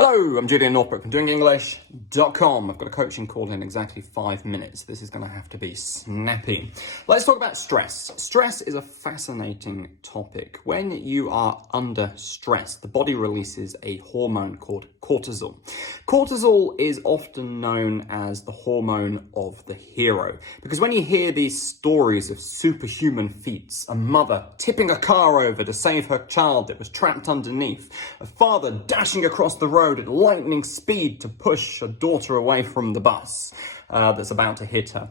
Hello, I'm Julian Northbrook from DoingEnglish.com. I've got a coaching call in exactly 5 minutes. This is going to have to be snappy. Let's talk about stress. Stress is a fascinating topic. When you are under stress, the body releases a hormone called cortisol. Cortisol is often known as the hormone of the hero, because when you hear these stories of superhuman feats, a mother tipping a car over to save her child that was trapped underneath, a father dashing across the road at lightning speed to push a daughter away from the bus that's about to hit her.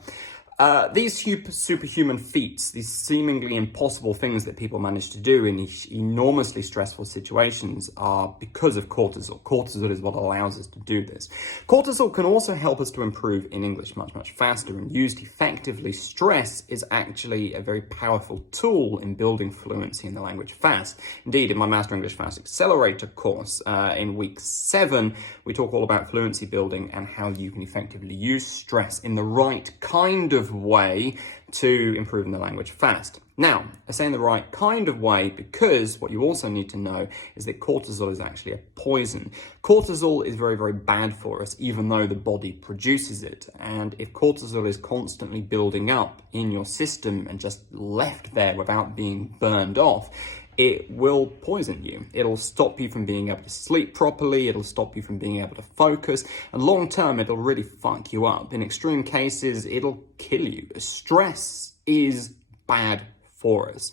These superhuman feats, these seemingly impossible things that people manage to do in enormously stressful situations are because of cortisol. Cortisol is what allows us to do this. Cortisol can also help us to improve in English much faster, and used effectively, stress is actually a very powerful tool in building fluency in the language fast. Indeed, in my Master English Fast Accelerator course, in week 7, we talk all about fluency building and how you can effectively use stress in the right kind of way to improve in the language fast. Now, I say in the right kind of way because what you also need to know is that cortisol is actually a poison. Cortisol is very bad for us, even though the body produces it. And if cortisol is constantly building up in your system and just left there without being burned off, it will poison you. It'll stop you from being able to sleep properly. It'll stop you from being able to focus. And long term, it'll really fuck you up. In extreme cases, it'll kill you. Stress is bad for us.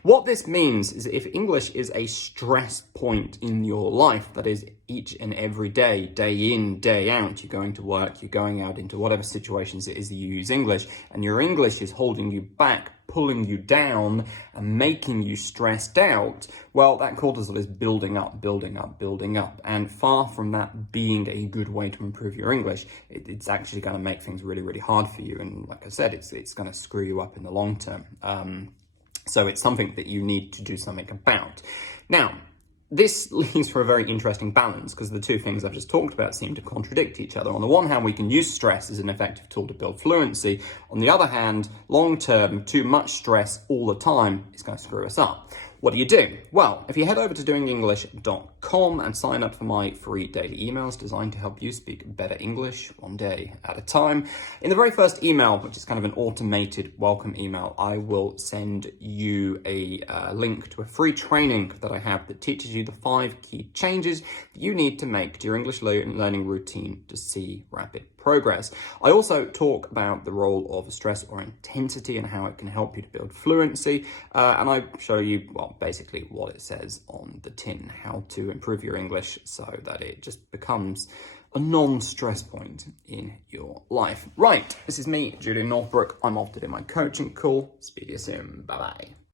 What this means is if English is a stress point in your life, that is each and every day, day in, day out, you're going to work, you're going out into whatever situations it is that you use English, and your English is holding you back, pulling you down and making you stressed out, well, that cortisol is building up. And far from that being a good way to improve your English, it's actually going to make things really hard for you. And like I said, it's going to screw you up in the long term. So it's something that you need to do something about. Now, this leads for a very interesting balance because the two things I've just talked about seem to contradict each other. On the one hand, we can use stress as an effective tool to build fluency. On the other hand, long term, too much stress all the time is going to screw us up. What do you do? Well, if you head over to DoingEnglish.com and sign up for my free daily emails designed to help you speak better English one day at a time, in the very first email, which is kind of an automated welcome email, I will send you a link to a free training that I have that teaches you the 5 key changes that you need to make to your English learning routine to see rapid progress. I also talk about the role of stress or intensity and how it can help you to build fluency, and I show you, well, basically what it says on the tin, how to improve your English so that it just becomes a non-stress point in your life. Right, this is me, Julian Northbrook. I'm off to do my coaching call. Speak to you soon. Bye-bye.